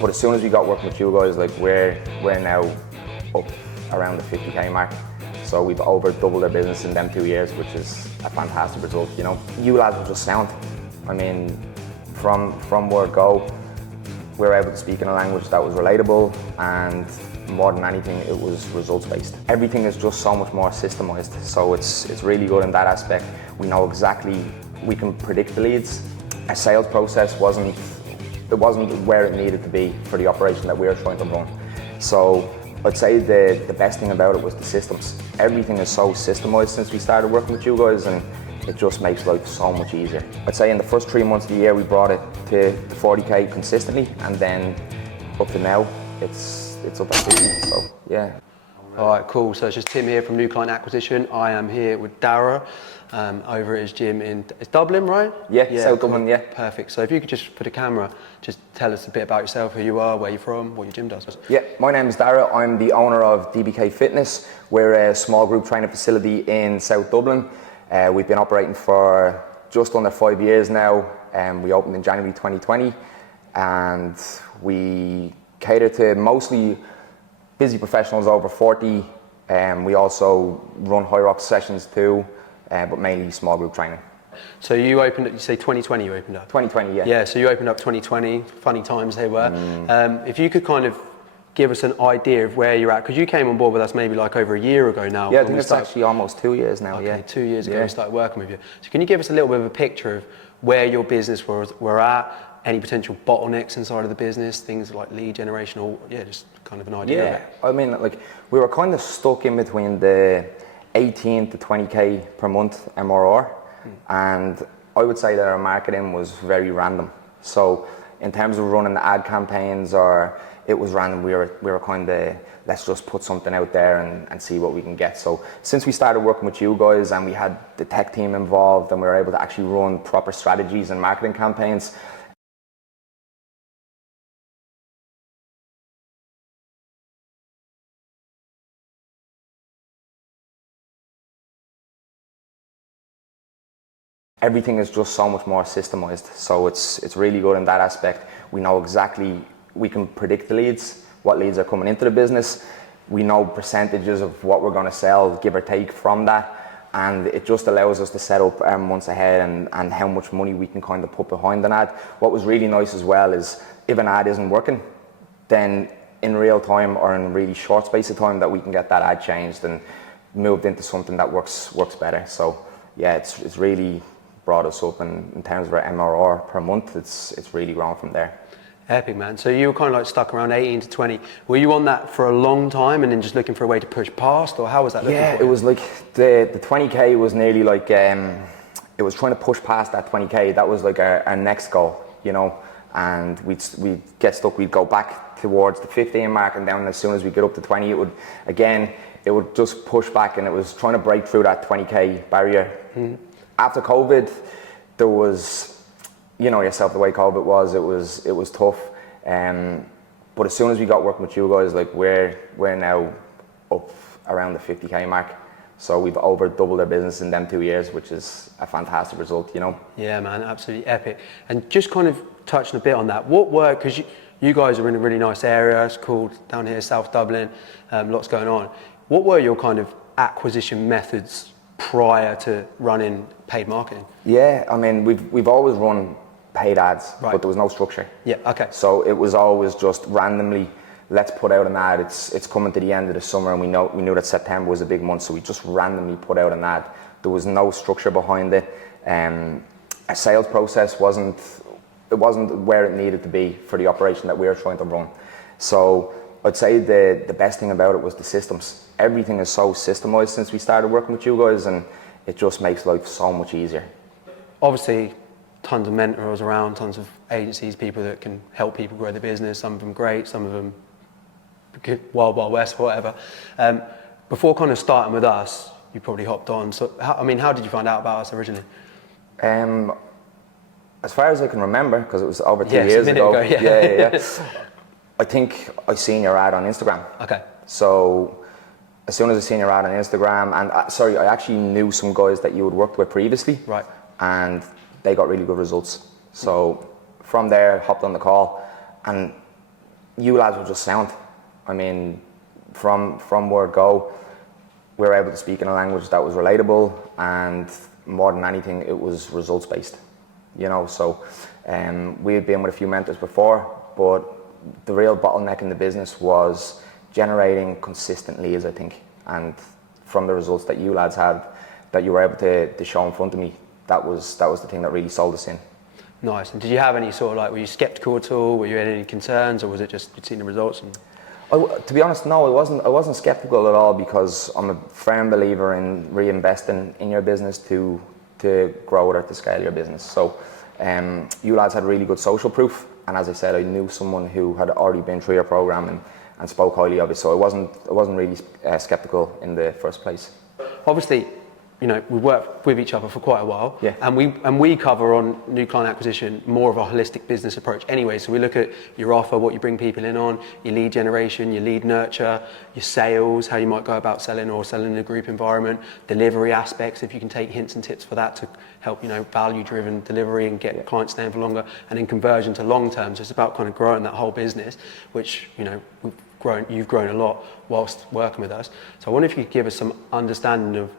But as soon as we got working with you guys, like we're now up around the 50k mark. So we've over doubled our business in them 2 years, which is a fantastic result, you know. You lads are just sound. I mean, from word go, we were able to speak in a language that was relatable, and more than anything, it was results-based. Everything is just so much more systemized, so it's really good in that aspect. We know exactly, we can predict the leads. Our sales process wasn't where it needed to be for the operation that we were trying to run. So I'd say the best thing about it was the systems. Everything is so systemized since we started working with you guys, and it just makes life so much easier. I'd say in the first 3 months of the year, we brought it to 40k consistently, and then up to now, it's up at 50, so yeah. All right, cool. So it's just Tim here from New Client Acquisition. I am here with Darragh over at his gym in Dublin, right? Yeah, South Dublin, yeah. Perfect. So if you could just put a camera, just tell us a bit about yourself, who you are, where you're from, what your gym does. Yeah, my name is Darragh. I'm the owner of DBK Fitness. We're a small group training facility in South Dublin. We've been operating for just under 5 years now. We opened in January 2020, and we cater to mostly busy professionals over 40. We also run high rock sessions too, but mainly small group training. So you opened up, you say 2020 you opened up? 2020, yeah. Yeah, so you opened up 2020, funny times they were. If you could kind of give us an idea of where you're at, because you came on board with us maybe like over a year ago now. Yeah, I think it's actually almost 2 years now, okay, yeah. 2 years ago we started working with you. So can you give us a little bit of a picture of where your business were at, any potential bottlenecks inside of the business, things like lead generation, or yeah, just kind of an idea of it? I mean, like, we were kind of stuck in between the 18 to 20k per month MRR, and I would say that our marketing was very random. So in terms of running the ad campaigns, or it was random, we were kind of, let's just put something out there and see what we can get. So since we started working with you guys and we had the tech team involved and we were able to actually run proper strategies and marketing campaigns, everything is just so much more systemized. So it's really good in that aspect. We know exactly, we can predict the leads, what leads are coming into the business. We know percentages of what we're going to sell, give or take from that. And it just allows us to set up months ahead and how much money we can kind of put behind an ad. What was really nice as well is if an ad isn't working, then in real time or in a really short space of time that we can get that ad changed and moved into something that works better. So yeah, it's really brought us up in terms of our MRR per month. It's really grown from there. Epic, man. So you were kind of like stuck around 18 to 20. Were you on that for a long time and then just looking for a way to push past, or how was that looking for you? Yeah, it was like the 20k was nearly like, it was trying to push past that 20k. That was like our next goal, you know, and we'd get stuck, we'd go back towards the 15 mark, and then as soon as we get up to 20, it would just push back, and it was trying to break through that 20k barrier. After COVID, there was, you know yourself, the way COVID was, it was tough. But as soon as we got working with you guys, like we're now up around the 50k mark. So we've over doubled our business in them 2 years, which is a fantastic result, you know. Yeah, man, absolutely epic. And just kind of touching a bit on that, what worked, because you guys are in a really nice area, it's called down here, South Dublin, lots going on. What were your kind of acquisition methods prior to running paid marketing? Yeah, I mean, we've always run paid ads, but there was no structure. Yeah, okay. So it was always just randomly, let's put out an ad. It's coming to the end of the summer, and we knew that September was a big month, so we just randomly put out an ad. There was no structure behind it. Our sales process wasn't where it needed to be for the operation that we were trying to run. So I'd say the best thing about it was the systems. Everything is so systemized since we started working with you guys, and it just makes life so much easier. Obviously, tons of mentors around, tons of agencies, people that can help people grow their business. Some of them great, some of them wild west, whatever. Before kind of starting with us, you probably hopped on. So, how did you find out about us originally? As far as I can remember, because it was over 2 years ago. Yeah. I think I seen your ad on Instagram. Okay. So as soon as I seen your ad on Instagram, and I actually knew some guys that you had worked with previously. Right. And they got really good results. So from there, hopped on the call, and you lads were just sound. I mean, from word go, we were able to speak in a language that was relatable, and more than anything, it was results based. You know, so we had been with a few mentors before, but the real bottleneck in the business was generating consistent leads, I think. And from the results that you lads had, that you were able to show in front of me, that was the thing that really sold us in. Nice. And did you have any sort of like, were you skeptical at all? Were you had any concerns, or was it just you'd seen the results? And... To be honest, no, I wasn't skeptical at all, because I'm a firm believer in reinvesting in your business to grow it or to scale your business. So you lads had really good social proof, and as I said, I knew someone who had already been through your program and spoke highly of it, so I wasn't really skeptical in the first place. Obviously, you know, we worked with each other for quite a while, yeah. and we cover on new client acquisition more of a holistic business approach anyway. So we look at your offer, what you bring people in on, your lead generation, your lead nurture, your sales, how you might go about selling or selling in a group environment, delivery aspects, if you can take hints and tips for that to help, you know, value-driven delivery and get clients staying for longer, and then conversion to long term. So it's about kind of growing that whole business, which, you know, you've grown a lot whilst working with us. So I wonder if you could give us some understanding of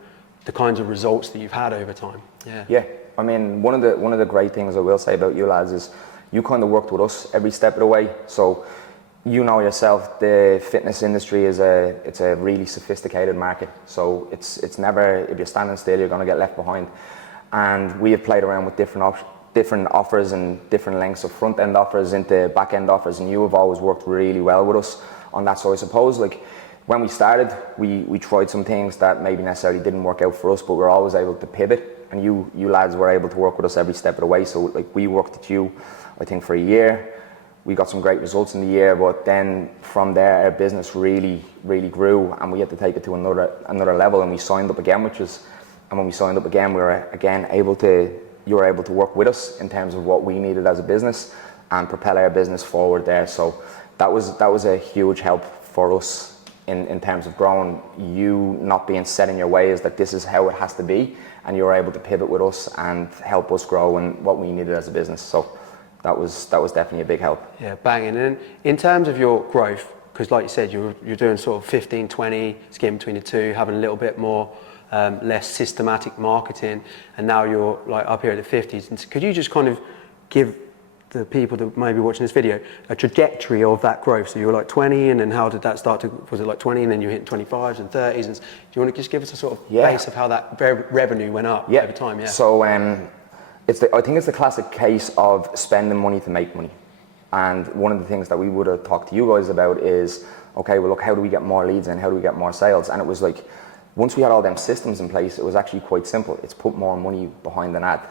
the kinds of results that you've had over time. Yeah. I mean, one of the great things I will say about you lads is you kind of worked with us every step of the way. So you know yourself, the fitness industry is a really sophisticated market. So it's never, if you're standing still, you're going to get left behind. And we have played around with different offers and different lengths of front end offers into back end offers, and you have always worked really well with us on that. So I suppose, like, when we started, we tried some things that maybe necessarily didn't work out for us, but we're always able to pivot, and you lads were able to work with us every step of the way. So like, we worked with you, I think, for a year. We got some great results in the year, but then from there our business really grew, and we had to take it to another level, and we signed up again, and when we signed up again, we were again you were able to work with us in terms of what we needed as a business and propel our business forward there. So that was a huge help for us in terms of growing, you not being set in your ways that this is how it has to be, and you were able to pivot with us and help us grow in what we needed as a business. So that was definitely a big help. Yeah, banging. And in terms of your growth, because like you said, you're doing sort of 15, 20, skim between the two, having a little bit more less systematic marketing, and now you're like up here at the 50s. And could you just kind of give the people that may be watching this video a trajectory of that growth? So you were like 20, and then how did that start to, was it like 20 and then you hit 25s and 30s? And do you want to just give us a sort of base of how that revenue went up over time? So I think it's the classic case of spending money to make money. And one of the things that we would have talked to you guys about is, okay, well look, how do we get more leads in? How do we get more sales? And it was like, once we had all them systems in place, it was actually quite simple. It's put more money behind an ad.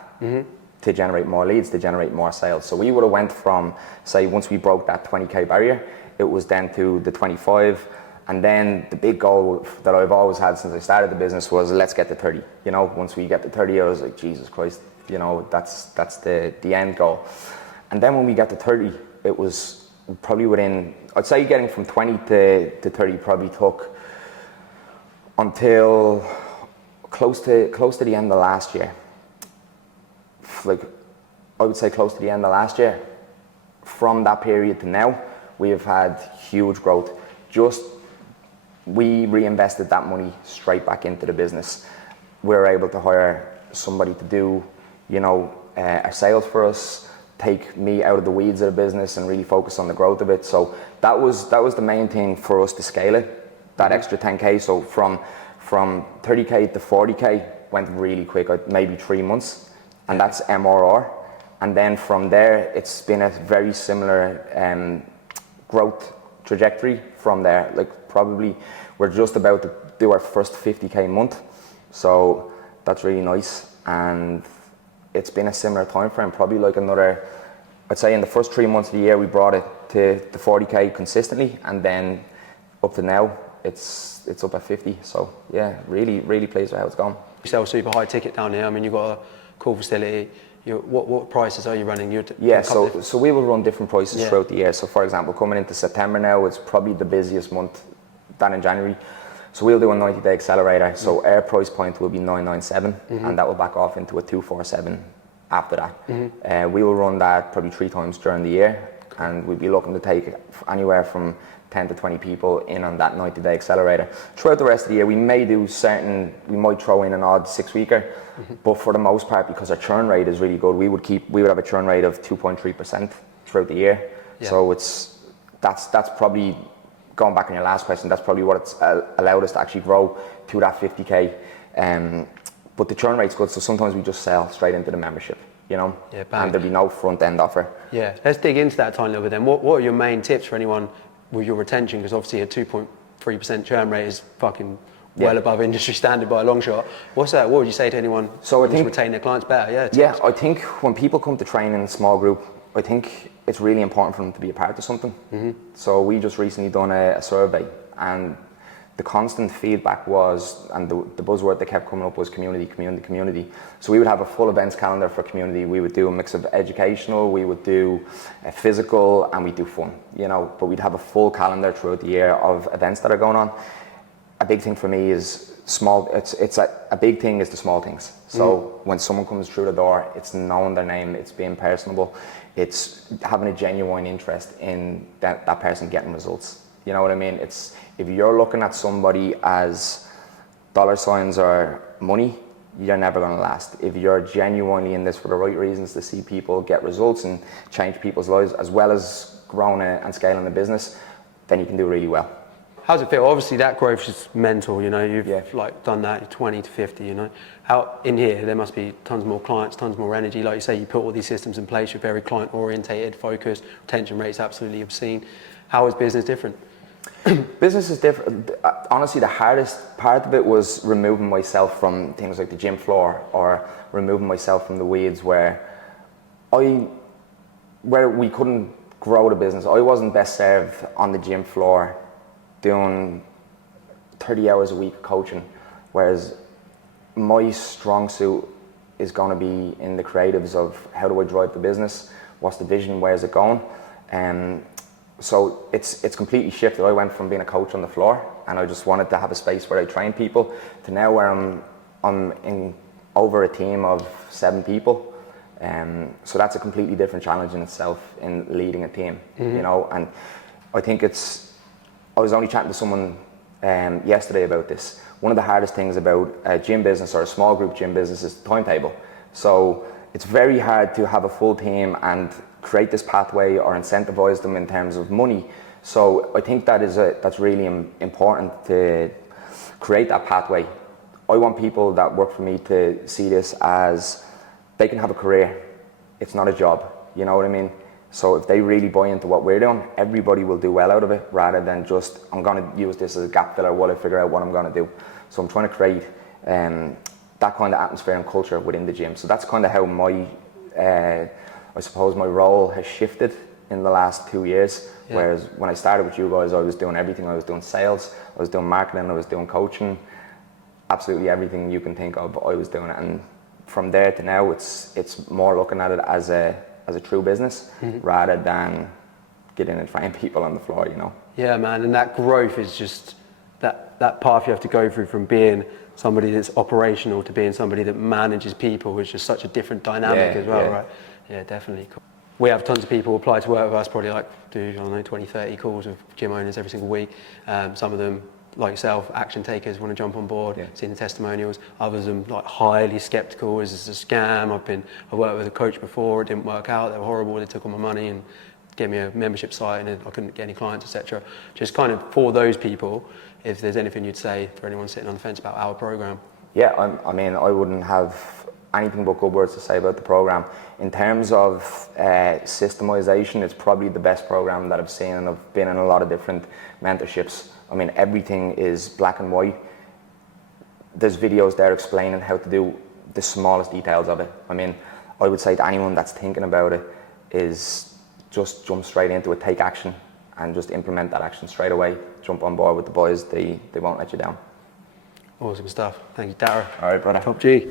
To generate more leads, to generate more sales. So we would have went from, say, once we broke that 20k barrier, it was then to the 25, and then the big goal that I've always had since I started the business was, let's get to 30. You know, once we get to 30, I was like, Jesus Christ, you know, that's the end goal. And then when we got to 30, it was probably within, I'd say getting from 20 to 30 probably took until close to the end of last year. Like, I would say close to the end of last year. From that period to now, we have had huge growth. We reinvested that money straight back into the business. We were able to hire somebody to do, you know, our sales for us, take me out of the weeds of the business and really focus on the growth of it. So that was the main thing for us to scale it, that extra 10k. So from 30k to 40k went really quick, maybe 3 months. And that's MRR. And then from there, it's been a very similar growth trajectory from there. Like, probably we're just about to do our first 50k month. So that's really nice. And it's been a similar time frame, probably like another, I'd say in the first 3 months of the year, we brought it to the 40k consistently. And then up to now, it's up at 50. So yeah, really pleased with how it's gone. You sell super high ticket down here. I mean, you've got a cool facility. What prices are you running? So we will run different prices throughout the year. So for example, coming into September now, it's probably the busiest month than in January. So we'll do a 90-day accelerator. So our price point will be 997, and that will back off into a 247 after that. We will run that probably 3 times during the year. and we'd be looking to take anywhere from 10 to 20 people in on that 90-day accelerator. Throughout the rest of the year, we might throw in an odd 6-weeker, but for the most part, because our churn rate is really good, we would have a churn rate of 2.3% throughout the year. Yeah. So that's probably, going back on your last question, that's probably what it's allowed us to actually grow to that 50k. But the churn rate's good, so sometimes we just sell straight into the membership, you know, yeah, and there'll be no front end offer. Yeah, let's dig into that tiny little bit then. What are your main tips for anyone with your retention? Because obviously a 2.3% churn rate is fucking well above industry standard by a long shot. What's that? What would you say to anyone who wants to retain their clients better? Yeah, I think when people come to train in a small group, I think it's really important for them to be a part of something. So we just recently done a survey, and the constant feedback was, and the buzzword that kept coming up was community, community, community. So we would have a full events calendar for community. We would do a mix of educational, we would do physical, and we'd do fun, you know, but we'd have a full calendar throughout the year of events that are going on. A big thing for me is a big thing is the small things. So when someone comes through the door, it's knowing their name, it's being personable, it's having a genuine interest in that person getting results. You know what I mean? It's, if you're looking at somebody as dollar signs or money, you're never going to last. If you're genuinely in this for the right reasons, to see people get results and change people's lives, as well as growing and scaling the business, then you can do really well. How's it feel? Obviously that growth is mental, you know, you've like done that 20 to 50, you know. Out in here, there must be tons more clients, tons more energy. Like you say, you put all these systems in place, you're very client orientated, focused, retention rates absolutely obscene. How is business different? Business is different. Honestly, the hardest part of it was removing myself from things like the gym floor, or removing myself from the weeds where we couldn't grow the business. I wasn't best served on the gym floor doing 30 hours a week coaching, whereas my strong suit is going to be in the creatives of how do I drive the business, what's the vision, where's it going. So it's completely shifted. I went from being a coach on the floor, and I just wanted to have a space where I train people, to now where I'm in over a team of 7 people. So that's a completely different challenge in itself, in leading a team, you know. And I think I was only chatting to someone yesterday about this. One of the hardest things about a gym business, or a small group gym business, is the timetable. So it's very hard to have a full team and create this pathway or incentivize them in terms of money. So I think that's really important, to create that pathway. I want people that work for me to see this as they can have a career. It's not a job, you know what I mean? So if they really buy into what we're doing, everybody will do well out of it, rather than just, I'm going to use this as a gap filler while I figure out what I'm going to do. So I'm trying to create that kind of atmosphere and culture within the gym. So that's kind of how I suppose my role has shifted in the last 2 years. Whereas when I started with you guys, I was doing everything. I was doing sales, I was doing marketing, I was doing coaching, absolutely everything you can think of, I was doing it. And from there to now, it's more looking at it as a true business, rather than getting and finding people on the floor, you know. Yeah, man, and that growth is just that path you have to go through, from being somebody that's operational to being somebody that manages people, is just such a different dynamic as well, right? Yeah, definitely. We have tons of people apply to work with us, probably like do, I don't know, 20, 30 calls with gym owners every single week. Some of them, like yourself, action takers, want to jump on board, seeing the testimonials. Others are like highly skeptical, is this a scam? I worked with a coach before, it didn't work out, they were horrible, they took all my money and gave me a membership site and I couldn't get any clients, etc. Just kind of for those people, if there's anything you'd say for anyone sitting on the fence about our program. Yeah, I mean, I wouldn't have anything but good words to say about the program. In terms of systemization, it's probably the best program that I've seen, and I've been in a lot of different mentorships. I mean, everything is black and white. There's videos there explaining how to do the smallest details of it. I mean, I would say to anyone that's thinking about it, is just jump straight into it, take action, and just implement that action straight away. Jump on board with the boys, they won't let you down. Awesome stuff. Thank you, Darragh. All right, brother. Top G.